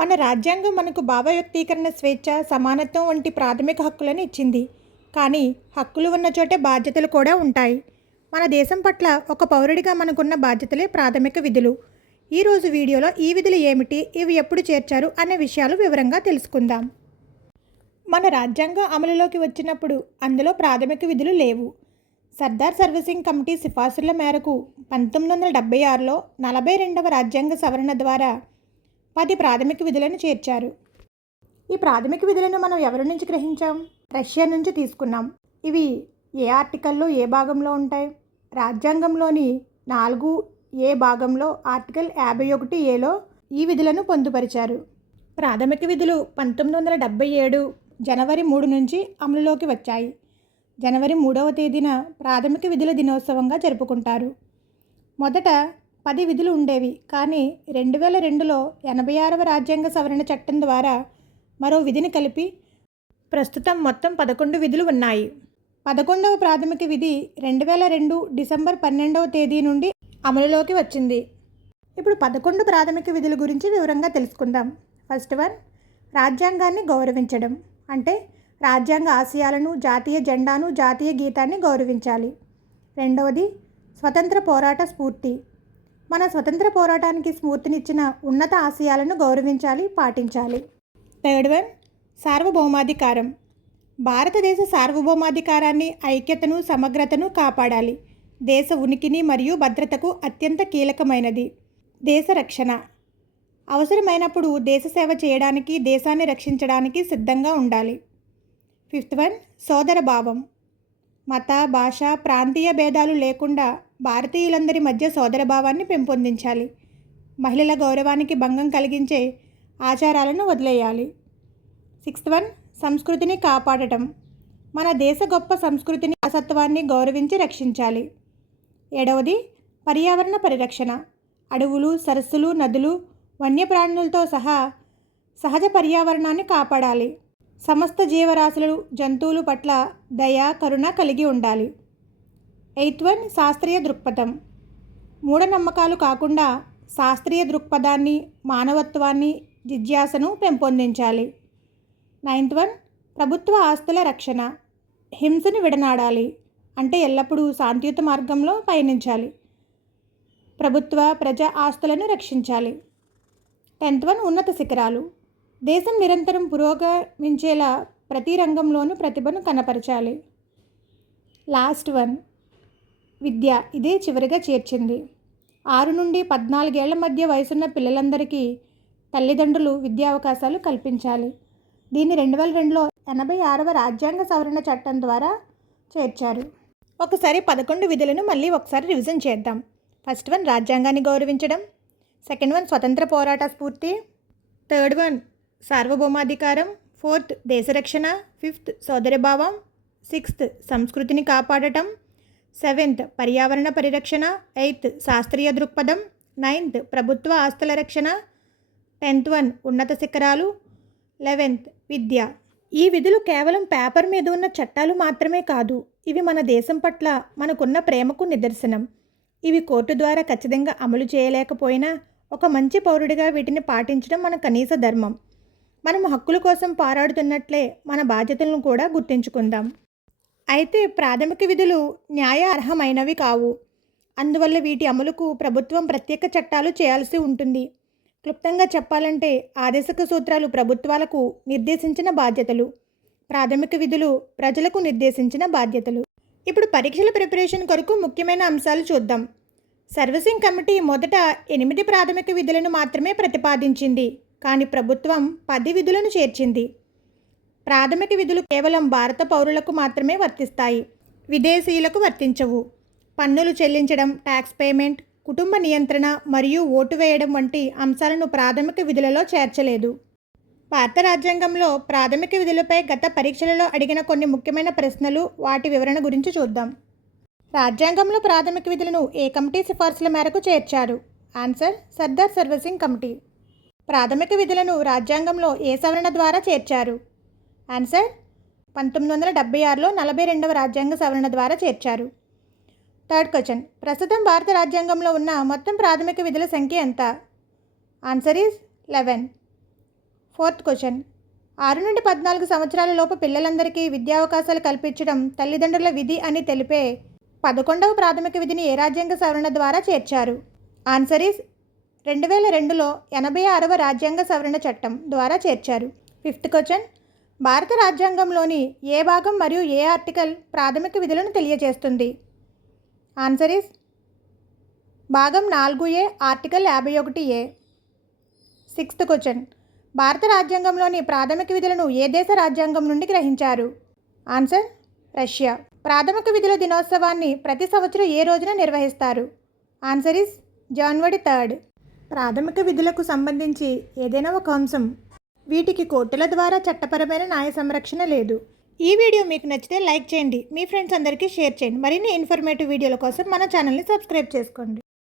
మన రాజ్యాంగం మనకు భావ వ్యక్తీకరణ స్వేచ్ఛ, సమానత్వం వంటి ప్రాథమిక హక్కులను ఇచ్చింది. కానీ హక్కులు ఉన్న చోటే బాధ్యతలు కూడా ఉంటాయి. మన దేశం పట్ల ఒక పౌరుడిగా మనకున్న బాధ్యతలే ప్రాథమిక విధులు. ఈరోజు వీడియోలో ఈ విధులు ఏమిటి, ఇవి ఎప్పుడు చేర్చారు అనే విషయాలు వివరంగా తెలుసుకుందాం. మన రాజ్యాంగం అమలులోకి వచ్చినప్పుడు అందులో ప్రాథమిక విధులు లేవు. సర్దార్ సర్వసింగ్ కమిటీ సిఫార్సుల మేరకు 1976లో 42వ రాజ్యాంగ సవరణ ద్వారా 10 ప్రాథమిక విధులను చేర్చారు. ఈ ప్రాథమిక విధులను మనం ఎవరి నుంచి గ్రహించాం? రష్యా నుంచి తీసుకున్నాం. ఇవి ఏ ఆర్టికల్లో ఏ భాగంలో ఉంటాయి? రాజ్యాంగంలోని 4A భాగంలో ఆర్టికల్ 51Aలో ఈ విధులను పొందుపరిచారు. ప్రాథమిక విధులు 1977 జనవరి 3 నుంచి అమలులోకి వచ్చాయి. జనవరి 3వ తేదీన ప్రాథమిక విధుల దినోత్సవంగా జరుపుకుంటారు. మొదట 10 విధులు ఉండేవి, కానీ 2002లో 86వ రాజ్యాంగ సవరణ చట్టం ద్వారా మరో విధిని కలిపి ప్రస్తుతం మొత్తం 11 విధులు ఉన్నాయి. 11వ ప్రాథమిక విధి 2002 డిసెంబర్ 12వ తేదీ నుండి అమలులోకి వచ్చింది. ఇప్పుడు 11 ప్రాథమిక విధుల గురించి వివరంగా తెలుసుకుందాం. ఫస్ట్ వన్, రాజ్యాంగాన్ని గౌరవించడం. అంటే రాజ్యాంగ ఆశయాలను, జాతీయ జెండాను, జాతీయ గీతాన్ని గౌరవించాలి. రెండవది, స్వతంత్ర పోరాట స్ఫూర్తి. మన స్వతంత్ర పోరాటానికి స్ఫూర్తినిచ్చిన ఉన్నత ఆశయాలను గౌరవించాలి, పాటించాలి. థర్డ్ వన్, సార్వభౌమాధికారం. భారతదేశ సార్వభౌమాధికారాన్ని, ఐక్యతను, సమగ్రతను కాపాడాలి. దేశ ఉనికిని మరియు భద్రతకు అత్యంత కీలకమైనది. దేశ రక్షణ. అవసరమైనప్పుడు దేశ సేవ చేయడానికి, దేశాన్ని రక్షించడానికి సిద్ధంగా ఉండాలి. ఫిఫ్త్ వన్, సోదర భావం. మత, భాష, ప్రాంతీయ భేదాలు లేకుండా భారతీయులందరి మధ్య సోదర భావాన్ని పెంపొందించాలి. మహిళల గౌరవానికి భంగం కలిగించే ఆచారాలను వదిలేయాలి. సిక్స్త్ వన్, సంస్కృతిని కాపాడటం. మన దేశ గొప్ప సంస్కృతిని, వారసత్వాన్ని గౌరవించి రక్షించాలి. ఏడవది, పర్యావరణ పరిరక్షణ. అడవులు, సరస్సులు, నదులు, వన్యప్రాణులతో సహా సహజ పర్యావరణాన్ని కాపాడాలి. సమస్త జీవరాశులు, జంతువుల పట్ల దయ, కరుణ కలిగి ఉండాలి. ఎయిత్ వన్, శాస్త్రీయ దృక్పథం. మూఢనమ్మకాలు కాకుండా శాస్త్రీయ దృక్పథాన్ని, మానవత్వాన్ని, జిజ్ఞాసను పెంపొందించాలి. నైన్త్ వన్, ప్రభుత్వ ఆస్తుల రక్షణ. హింసను విడనాడాలి, అంటే ఎల్లప్పుడూ శాంతియుత మార్గంలో పయనించాలి. ప్రభుత్వ, ప్రజా ఆస్తులను రక్షించాలి. 10th వన్, ఉన్నత శిఖరాలు. దేశం నిరంతరం పురోగమించేలా ప్రతి రంగంలోనూ ప్రతిభను కనపరచాలి. లాస్ట్ వన్, విద్య. ఇదే చివరిగా చేర్చింది. 6 నుండి 14 ఏళ్ల మధ్య వయసున్న పిల్లలందరికీ తల్లిదండ్రులు విద్యావకాశాలు కల్పించాలి. దీన్ని 2002లో 86వ రాజ్యాంగ సవరణ చట్టం ద్వారా చేర్చారు. ఒకసారి 11 విధులను మళ్ళీ ఒకసారి రివిజన్ చేద్దాం. ఫస్ట్ వన్, రాజ్యాంగాన్ని గౌరవించడం. సెకండ్ వన్, స్వతంత్ర పోరాట స్ఫూర్తి. థర్డ్ వన్, సార్వభౌమాధికారం. ఫోర్త్, దేశరక్షణ. ఫిఫ్త్, సోదరభావం. సిక్స్త్, సంస్కృతిని కాపాడటం. సెవెంత్, పర్యావరణ పరిరక్షణ. ఎయిత్, శాస్త్రీయ దృక్పథం. నైన్త్, ప్రభుత్వ ఆస్తుల రక్షణ. 10th వన్, ఉన్నత శిఖరాలు. 11th, విద్య. ఈ విధులు కేవలం పేపర్ మీద ఉన్న చట్టాలు మాత్రమే కాదు, ఇవి మన దేశం పట్ల మనకున్న ప్రేమకు నిదర్శనం. ఇవి కోర్టు ద్వారా ఖచ్చితంగా అమలు చేయలేకపోయినా ఒక మంచి పౌరుడిగా వీటిని పాటించడం మన కనీస ధర్మం. మనం హక్కుల కోసం పోరాడుతున్నట్లే మన బాధ్యతలను కూడా గుర్తుంచుకుందాం. అయితే ప్రాథమిక విధులు న్యాయ అర్హమైనవి కావు. అందువల్ల వీటి అమలుకు ప్రభుత్వం ప్రత్యేక చట్టాలు చేయాల్సి ఉంటుంది. క్లుప్తంగా చెప్పాలంటే ఆదేశక సూత్రాలు ప్రభుత్వాలకు నిర్దేశించిన బాధ్యతలు, ప్రాథమిక విధులు ప్రజలకు నిర్దేశించిన బాధ్యతలు. ఇప్పుడు పరీక్షల ప్రిపరేషన్ కొరకు ముఖ్యమైన అంశాలు చూద్దాం. సర్వసింగ్ కమిటీ మొదట 8 ప్రాథమిక విధులను మాత్రమే ప్రతిపాదించింది, కానీ ప్రభుత్వం 10 విధులను చేర్చింది. ప్రాథమిక విధులు కేవలం భారత పౌరులకు మాత్రమే వర్తిస్తాయి, విదేశీయులకు వర్తించవు. పన్నులు చెల్లించడం, ట్యాక్స్ పేమెంట్, కుటుంబ నియంత్రణ మరియు ఓటు వేయడం వంటి అంశాలను ప్రాథమిక విధులలో చేర్చలేదు. భారత రాజ్యాంగంలో ప్రాథమిక విధులపై గత పరీక్షలలో అడిగిన కొన్ని ముఖ్యమైన ప్రశ్నలు, వాటి వివరణ గురించి చూద్దాం. రాజ్యాంగంలో ప్రాథమిక విధులను ఏ కమిటీ సిఫార్సుల మేరకు చేర్చారు? Answer, Sardar Swaran Singh committee. ప్రాథమిక విధులను రాజ్యాంగంలో ఏ సవరణ ద్వారా చేర్చారు? ఆన్సర్, 1976లో 42వ రాజ్యాంగ సవరణ ద్వారా చేర్చారు. థర్డ్ క్వశ్చన్, ప్రస్తుతం భారత రాజ్యాంగంలో ఉన్న మొత్తం ప్రాథమిక విధుల సంఖ్య ఎంత? Answer is 11. ఫోర్త్ క్వశ్చన్ 6 నుండి 14 సంవత్సరాల లోపు పిల్లలందరికీ విద్యావకాశాలు కల్పించడం తల్లిదండ్రుల విధి అని తెలిపే 11వ ప్రాథమిక విధిని ఏ రాజ్యాంగ సవరణ ద్వారా చేర్చారు? ఆన్సర్ ఈస్ 2002లో 86వ రాజ్యాంగ సవరణ చట్టం ద్వారా చేర్చారు. ఫిఫ్త్ క్వశ్చన్ భారత రాజ్యాంగంలోని ఏ భాగం మరియు ఏ ఆర్టికల్ ప్రాథమిక విధులను తెలియజేస్తుంది? ఆన్సర్ ఈస్ భాగం 4A article 51A. Sixth question భారత రాజ్యాంగంలోని ప్రాథమిక విధులను ఏ దేశ రాజ్యాంగం నుండి గ్రహించారు? Answer Russia. ప్రాథమిక విధుల దినోత్సవాన్ని ప్రతి సంవత్సరం ఏ రోజున నిర్వహిస్తారు? ఆన్సర్ ఈస్ జనవరి 3. ప్రాథమిక విధులకు సంబంధించి ఏదైనా ఒక అంశం వీటికి కోర్టుల ద్వారా చట్టపరమైన న్యాయ సంరక్షణ లేదు. ఈ వీడియో మీకు నచ్చితే లైక్ చేయండి, మీ ఫ్రెండ్స్ అందరికీ షేర్ చేయండి. మరిన్ని ఇన్ఫర్మేటివ్ వీడియోల కోసం మన ఛానల్ని సబ్స్క్రైబ్ చేసుకోండి.